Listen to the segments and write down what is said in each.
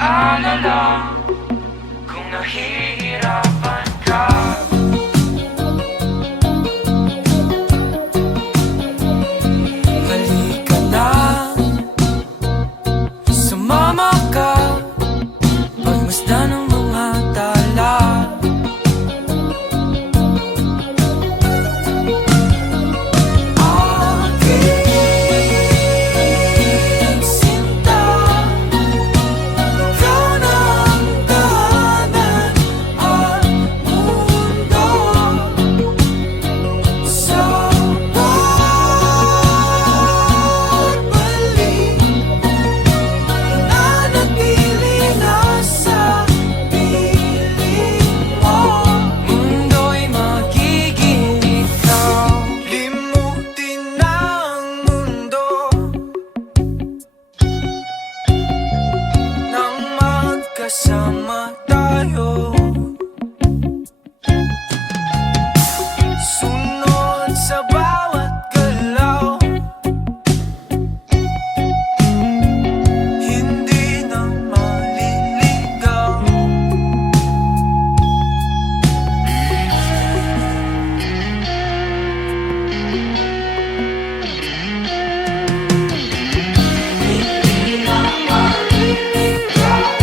mag-alala kung nahihirapan ka. Halika na, sumama ka, pagmasdan ng mga tala. Kasama tayo, sunod sa bawat galaw, hindi na maliligaw. Hindi na maliligaw.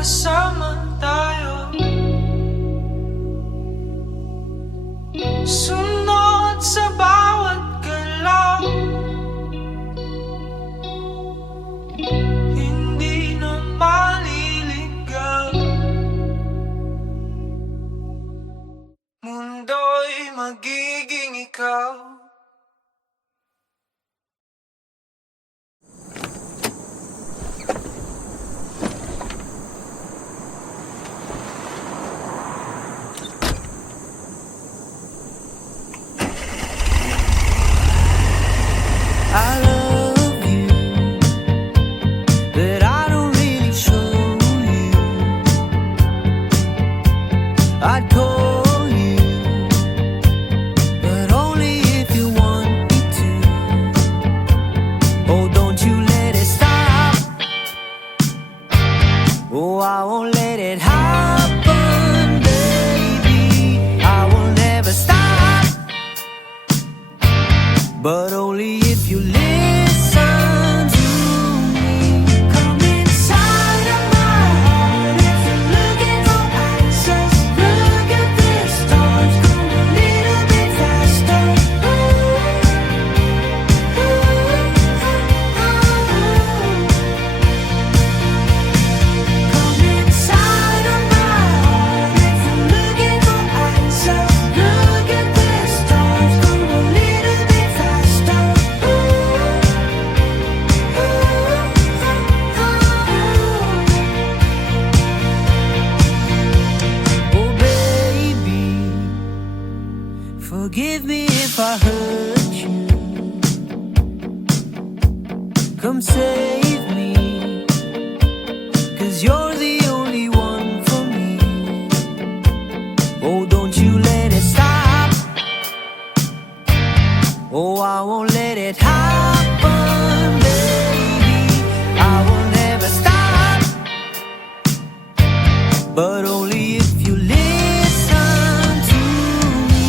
Kasama tayo, sunod sa bawat galaw, hindi na maliligaw. Mundo'y magiging ikaw. I love you, but I don't really show you. I'd call you, but only if you want me to. Oh, don't you let it stop. Oh, I won't let it happen, baby. I will never stop, but only if you listen to me. Come inside of my heart if you're looking for answers. Look at this stars, go a little bit faster. Come inside of my heart if you're looking for answers. Look at this stars, go a little bit faster. Forgive me if I hurt you. Come save me, 'cause you're the only one for me. Oh, don't you let it stop. Oh, I won't let it happen, baby. I will never stop, but only if you listen to me.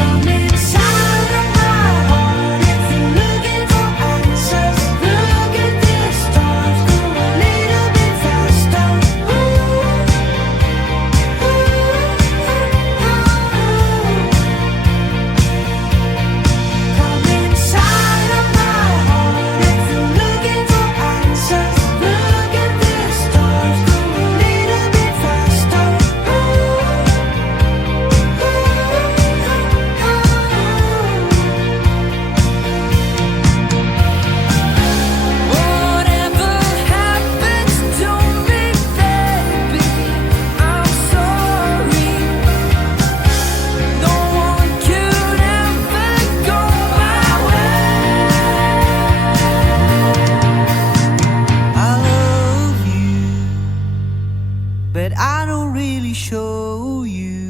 Come inside of my heart if you're looking for answers. Look at the stars, go a little bit faster. Come inside of my heart if you're looking for answers. Look at the stars, go a little bit faster. Whatever happens to me, baby, I'm sorry. No one could ever go my way. I love you, but I don't really show you.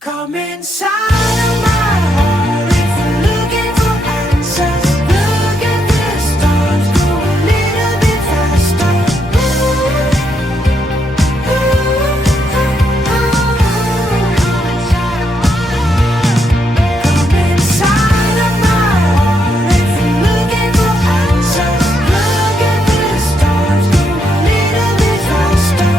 Come inside of my heart if you're looking for answers. Look at the stars, go a little bit faster. Come inside of my heart if you're looking for answers. Look at the stars, go a little bit faster.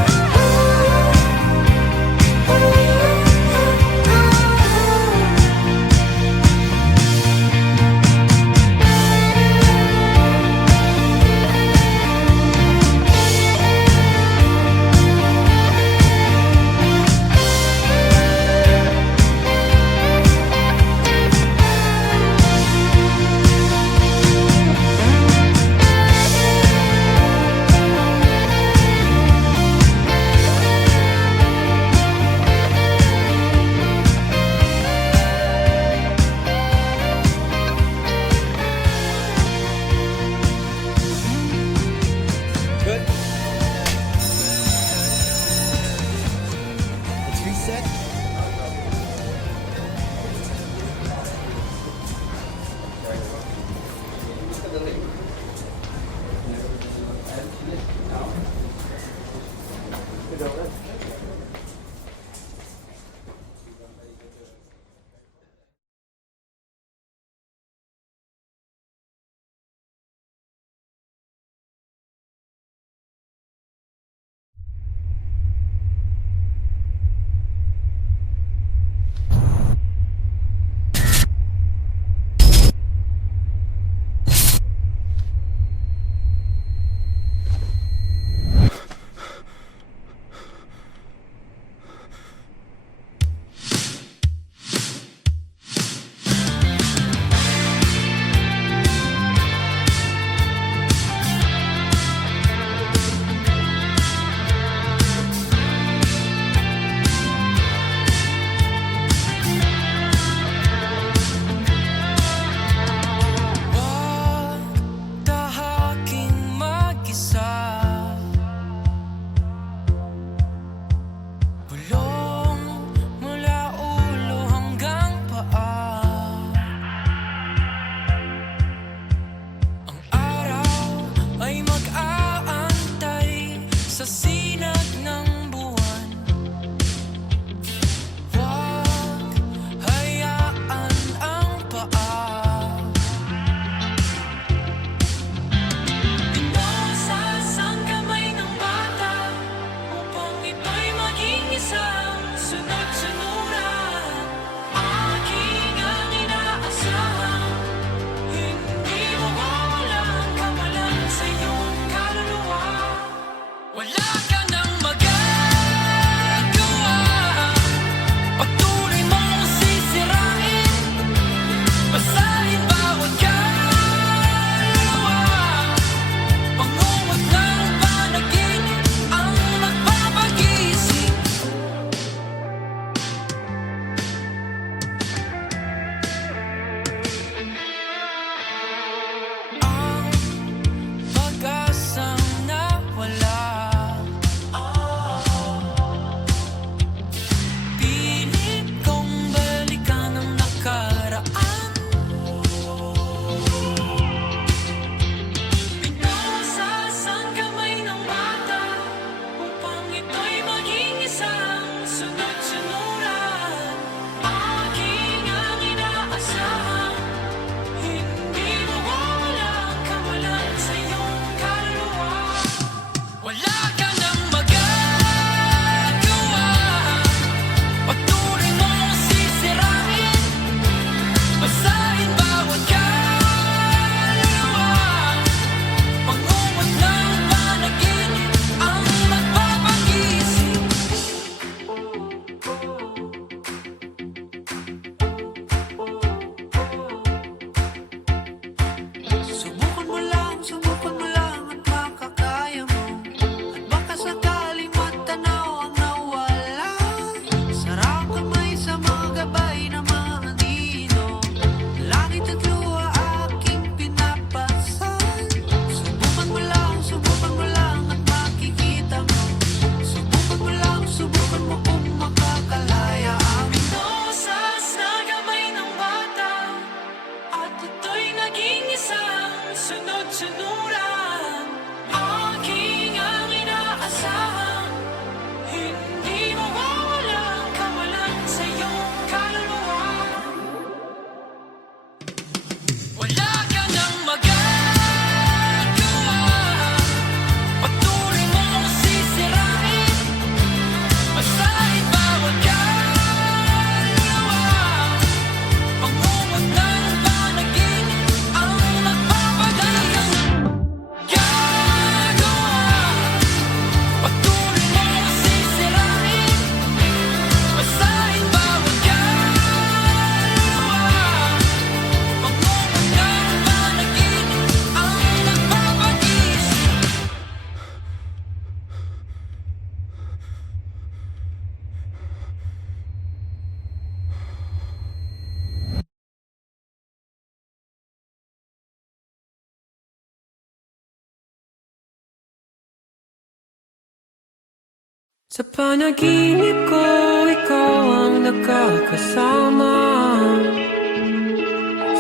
Sa panaginip ko, ikaw ang nakakasama.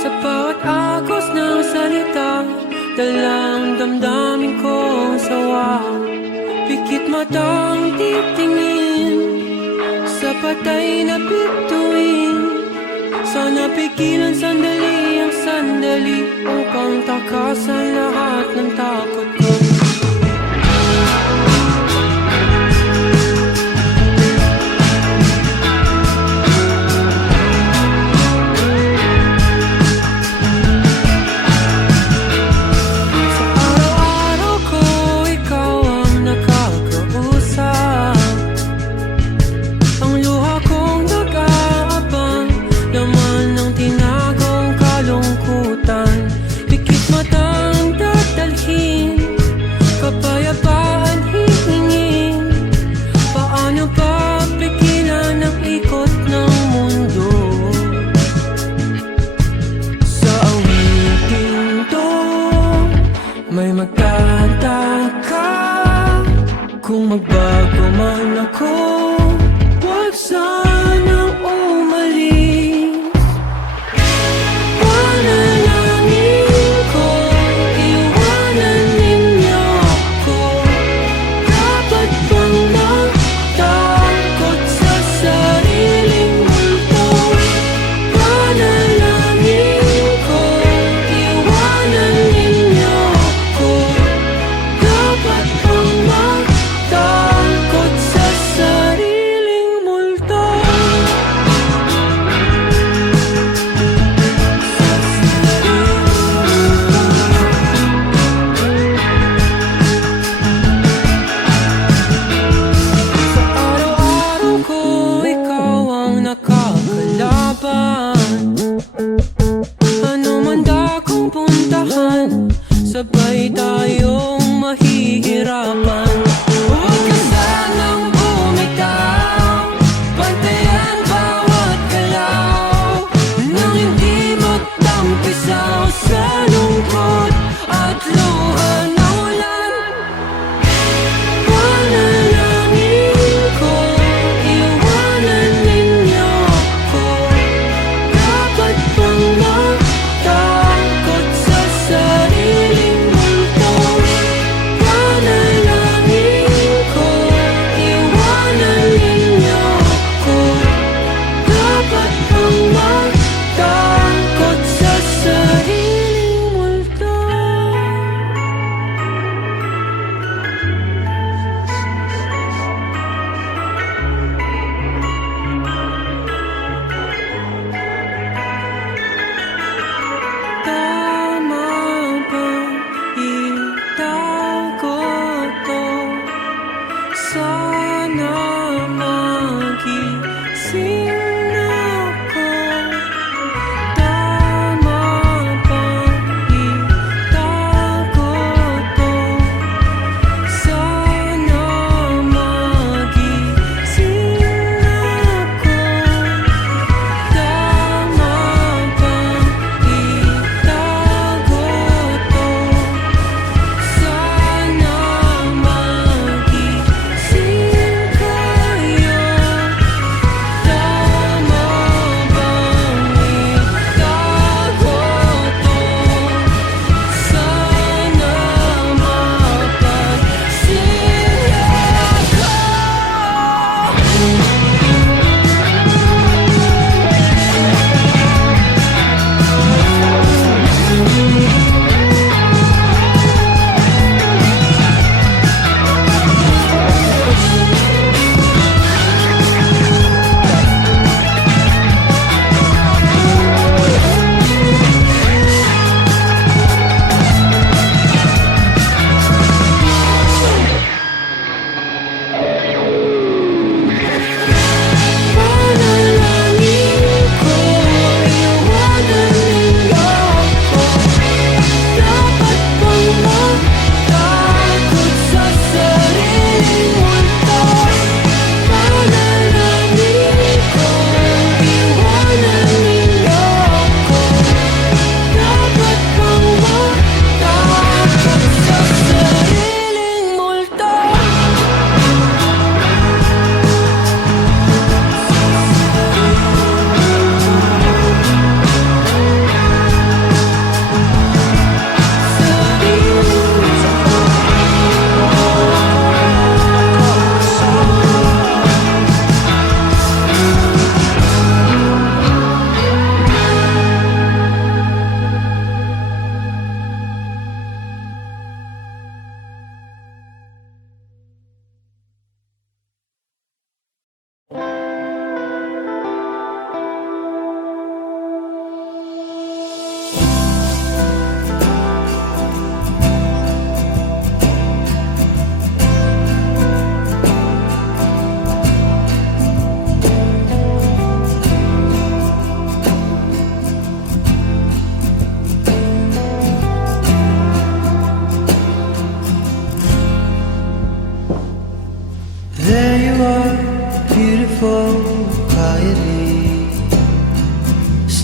Sa bawat agos ng salita, dalang damdamin kong sawa. Pikit matang titingin sa patay na bituin. Sana pigilan sandali ang sandali upang takasan lahat ng takot ko. Sa araw-araw ko, ikaw ang nakakausap. Ang luha kong nag-aabang, laman ng tinagong kalungkutan. Pikit matang dadalhin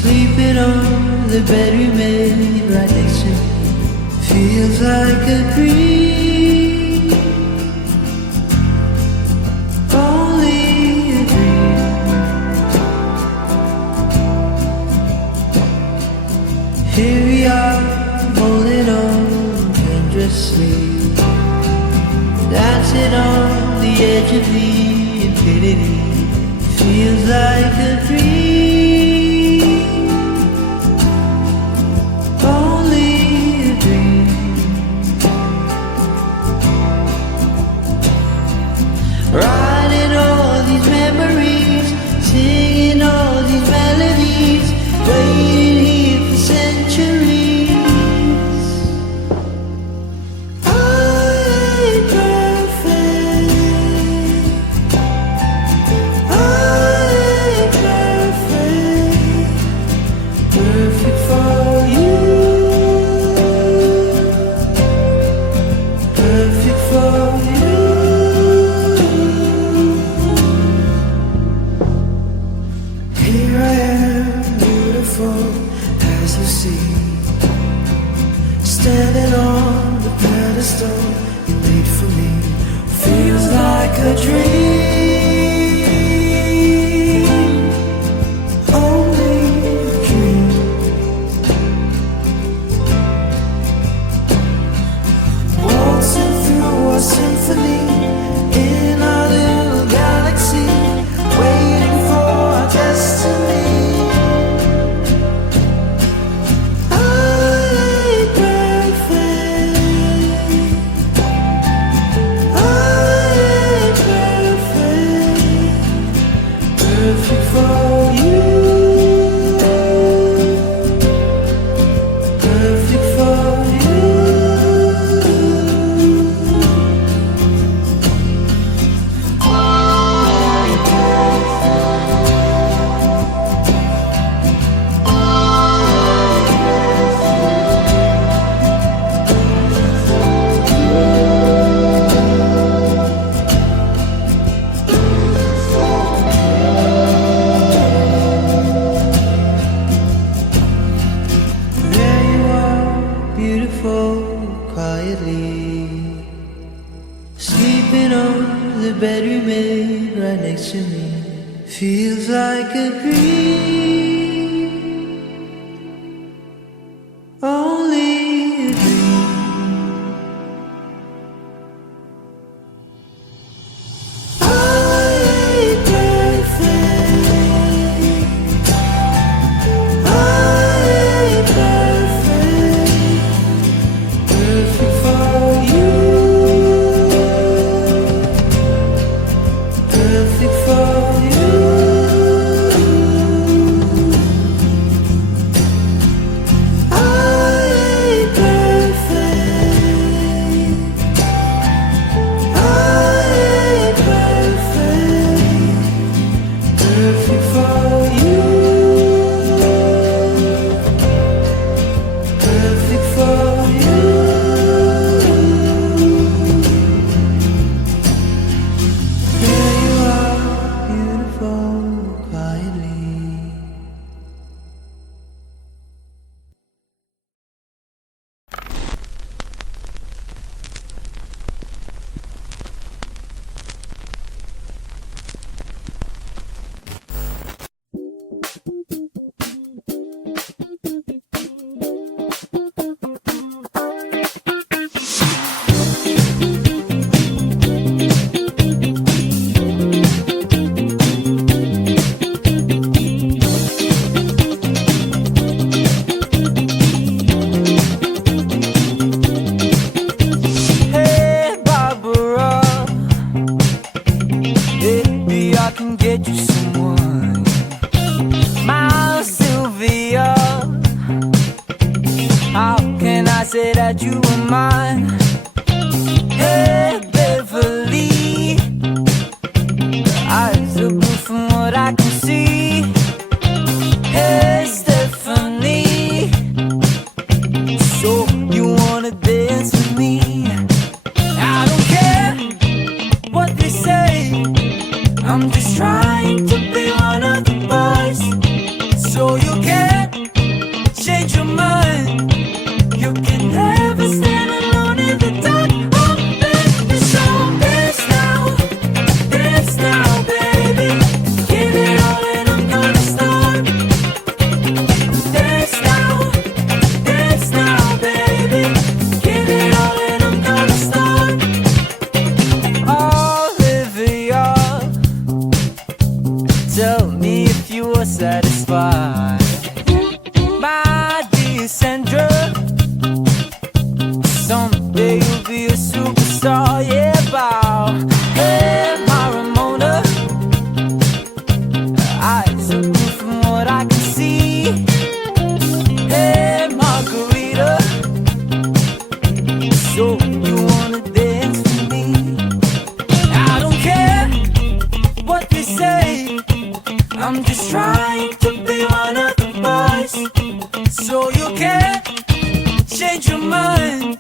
Sleeping on the bed we made right next to me feels like a dream, only a dream. Here we are, holding on dangerously, dancing on the edge of the infinity. Feels like a dream, only a dream. Writing all these memories, singing all these melodies, waiting here for centuries. I ain't perfect, I ain't perfect, perfect for you, perfect for you. Here I am, beautiful as you see, standing on the pedestal you made for me. Feels like a dream, only a dream. Waltzing through a symphony in our little galaxy, waiting for our destiny. I ain't perfect, I ain't perfect, perfect for you, perfect for you. There you are, beautiful, quietly, sleeping on the bed we made right next to me. Feels like a dream, only a dream. I ain't perfect, I ain't perfect, perfect for you, perfect for you. I ain't perfect, I ain't perfect, perfect for you, perfect for you. There you are, beautiful, quietly. Hey, Barbara, maybe I can get you someone. My Sylvia, how can I say that you are mine? Hey, Beverly, eyes are blue from what I can see. Hey, Stephanie, so you wanna dance with me? I don't care what they say, I'm just trying to be one of the boys. So you can can't change your mind. You can never stand alone in the dark. Oh, baby, so dance now, baby. Give it all and I'm gonna start. Dance now, baby. Give it all and I'm gonna start. Olivia, tell me if you are satisfied. My dear Sandra, someday you'll be a superstar, yeah, bow. Hey, my Ramona, eyes are blue from what I can see. Hey, Margarita, so you wanna dance with me? I don't care what they say, I'm just trying to be one of the boys. So you can't change your mind.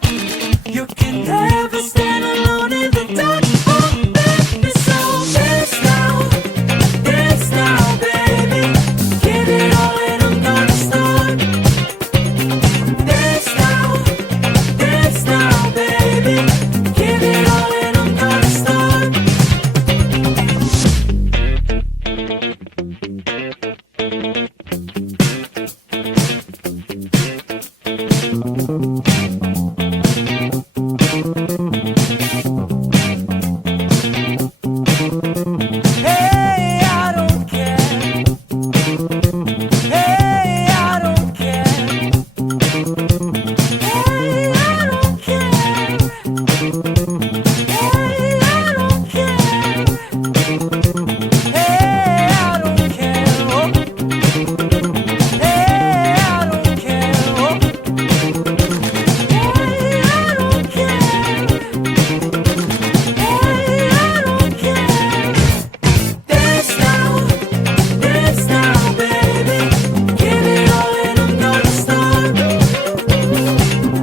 You can never stand alone in the dark. Oh, baby, so dance now, baby. Give it all and I'm gonna start. Dance now, baby. Give it all and I'm gonna start. Hey, I don't care. Hey, I don't care. Hey, I don't care. Hey, I don't care. Hey, I don't care. Oh. Hey, I don't care. Oh. Hey, I don't care. Hey, I don't care. Dance now, baby. Give it all and I'm gonna start.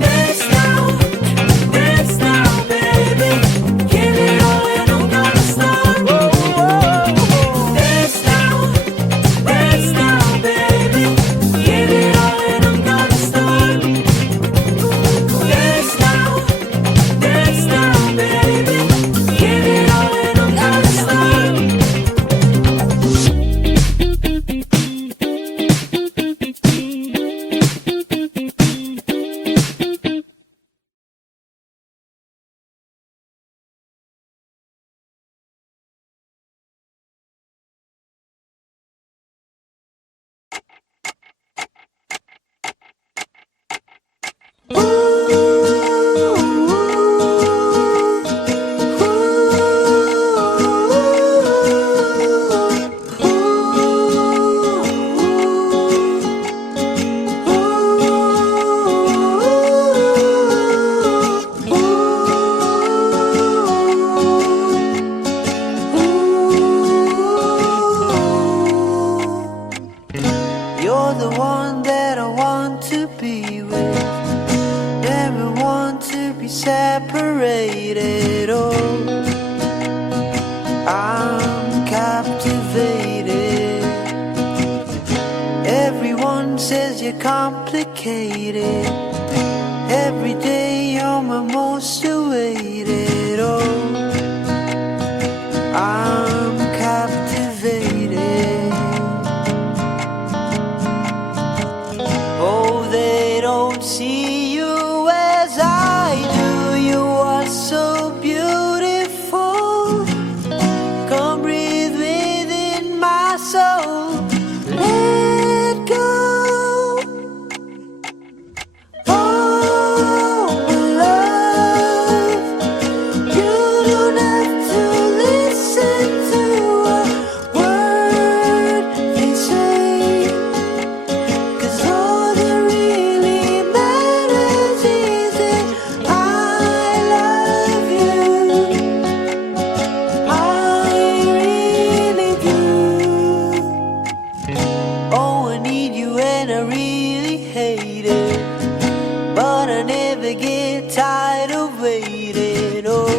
Dance now, baby. Give it all and I'm gonna start. Whoa, whoa, whoa. Dance now, baby. Give it all and I'm gonna start. Dance now, baby. Give it all and I'm gonna start. You're the one that I want to be with. Never want to be separated. Oh, I'm captivated. Everyone says you're complicated. Every day you're my most awaited. Oh, I'm captivated. Oh, they don't see you as I do. You are so beautiful. Come breathe within my soul. Let go. Oh, my love. You don't have to listen to a word they say. 'Cause all that really matters is that I love you. I really do. Oh, I need you and I really hate it, but I never get tired of waiting. Oh,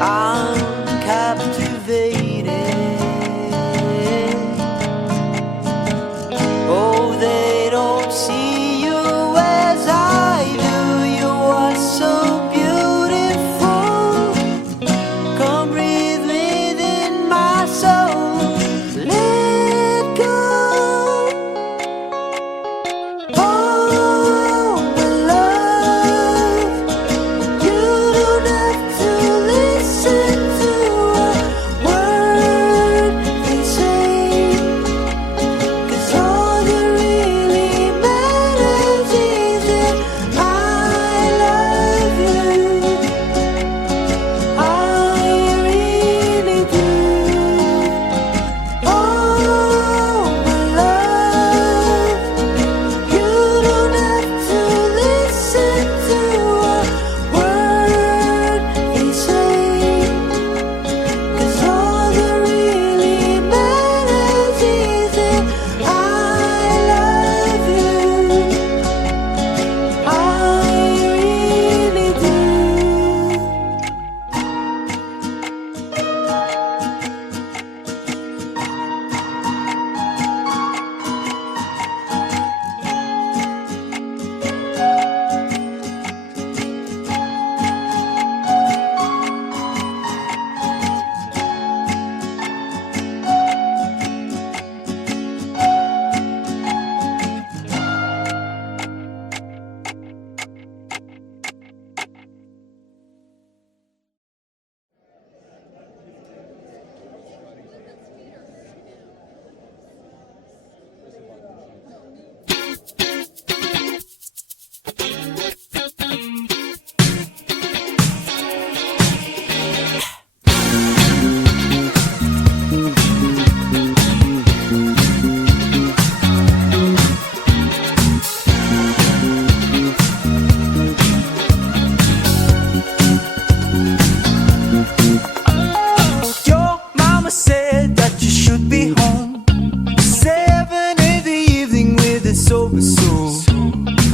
I'm captivated. it's over, so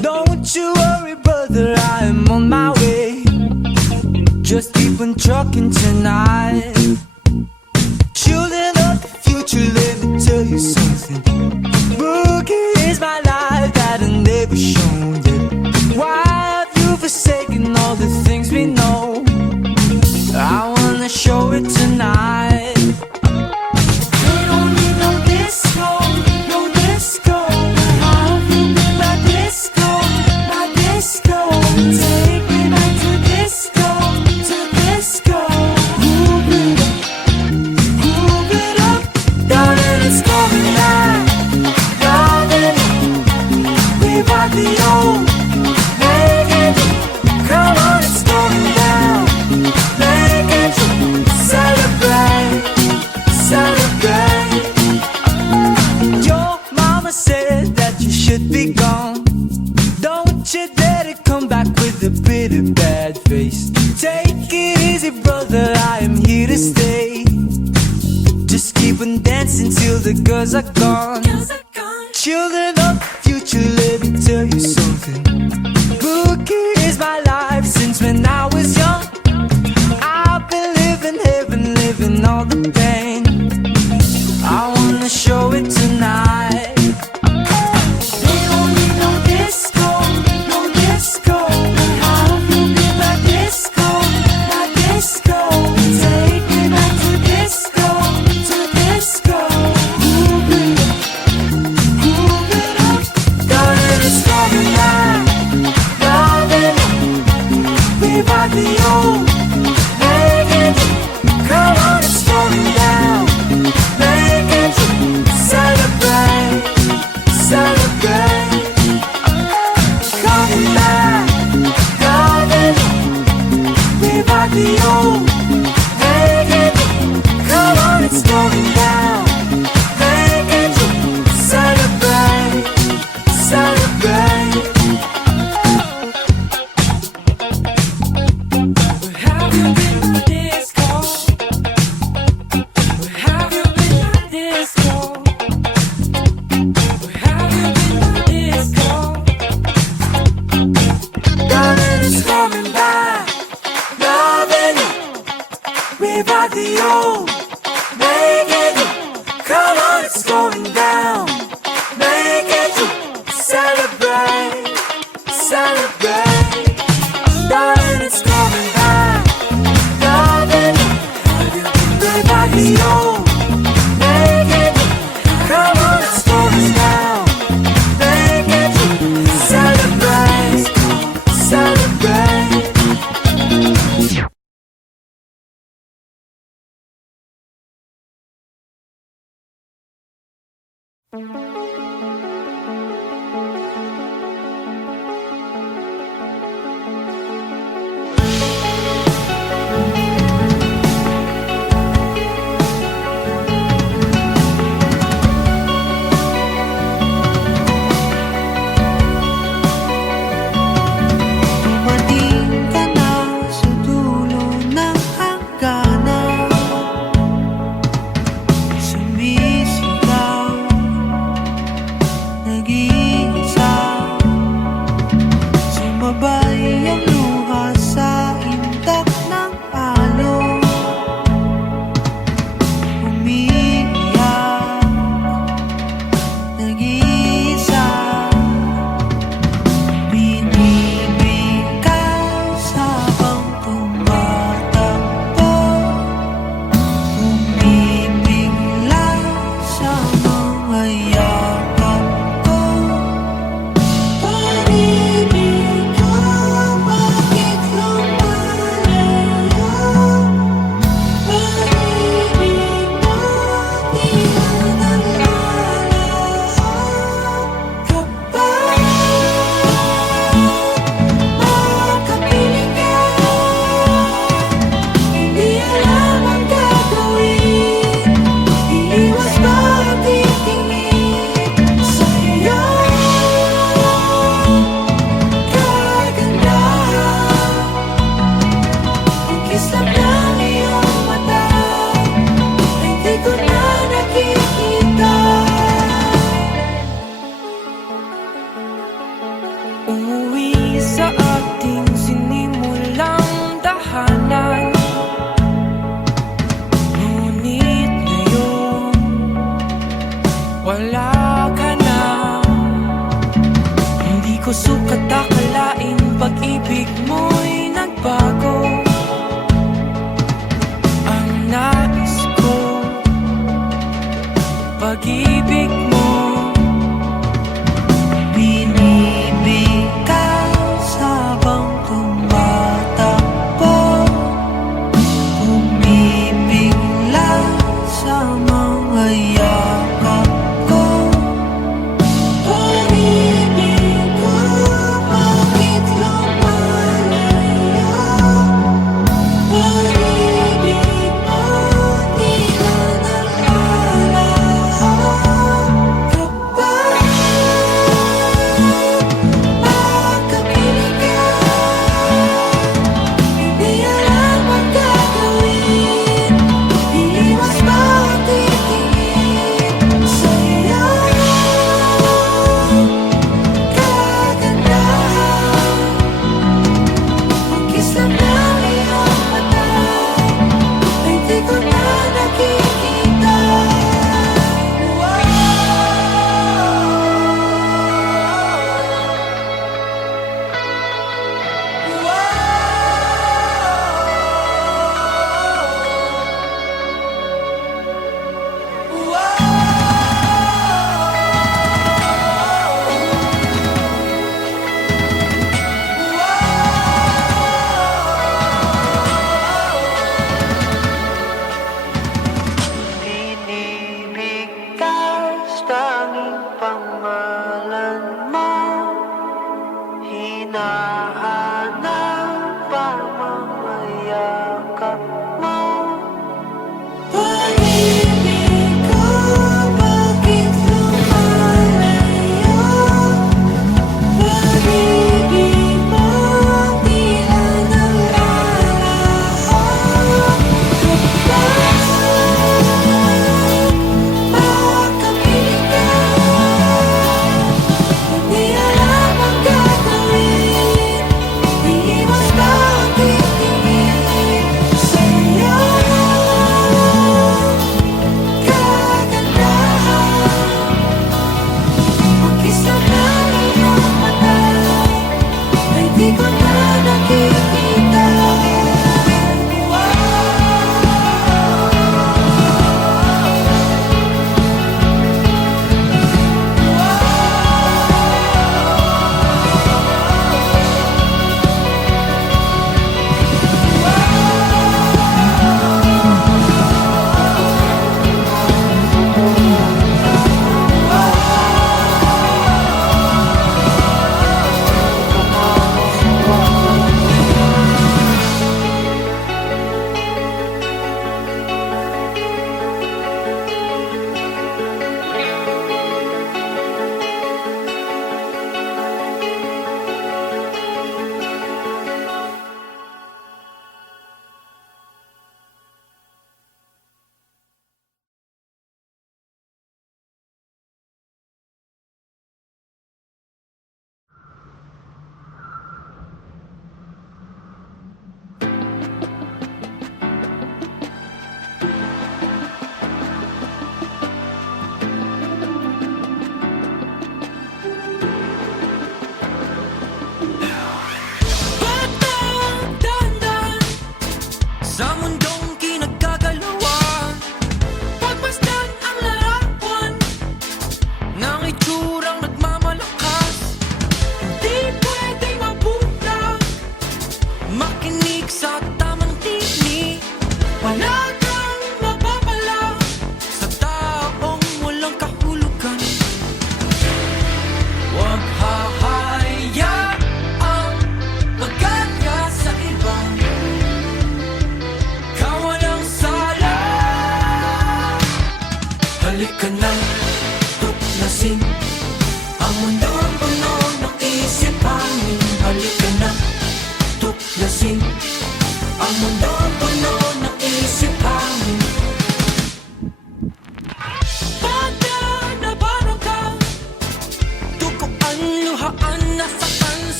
don't you worry, brother, I am on my way. Just keep on trucking tonight. Children of the future, let me tell you something. Boogie is my life that I never shown it. Why have you forsaken all the things we know? I wanna show it tonight. We don't need no disco, no disco. How have you been my disco, my disco? Take me back to disco, to disco. Move it up, Down and it's coming back. Down and we've got the old. Make it, come on, it's going down. Make it, celebrate, celebrate. Your mama said that you should be gone. Don't you dare to come back with a bitter bad face. Take it easy, brother, I am here to stay. Just keep on dancing till the girls are gone. Children of the future, let me tell you something. Boogie is my life since when I was young. I've been living heaven, living all the pain. I wanna show it tonight. we don't need no disco, no disco. How have you been my disco, my disco? Take me back to disco, to disco. Move it up, Umuwi sa ating sinimulang tahanan. Ngunit ngayon, wala ka na. Hindi ko sukat akalain pag-ibig mo'y nagbago. Ang nais ko, pag-ibig mo binibigkas habang tumatakbo. Bumibigla sa mga yakap ko. Pag-ibig ko, bakit lumalayo? Pag-ibig mo, di na nalalaho. Kapag pagkapiling ka, hindi alam ang gagawin. Iiwas ba ang titingin sa'yo? Kagandahan, pag-kiss lang ng iyong mata, ay di ko na nakikita. Binibigkas tanging pangalan mo. Hinahanap ang mga yakap mo. Pag-ibig ko, bakit lumalayo? Pag-ibig mo, di na nalalaho. Kapag pagkapiling ka,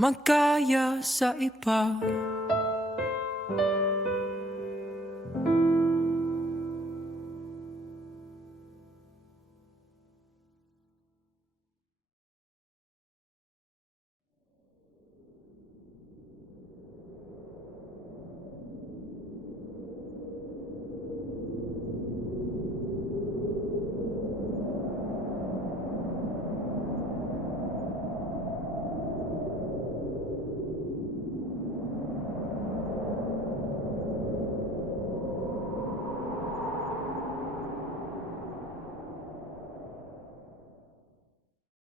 magkaya sa iba.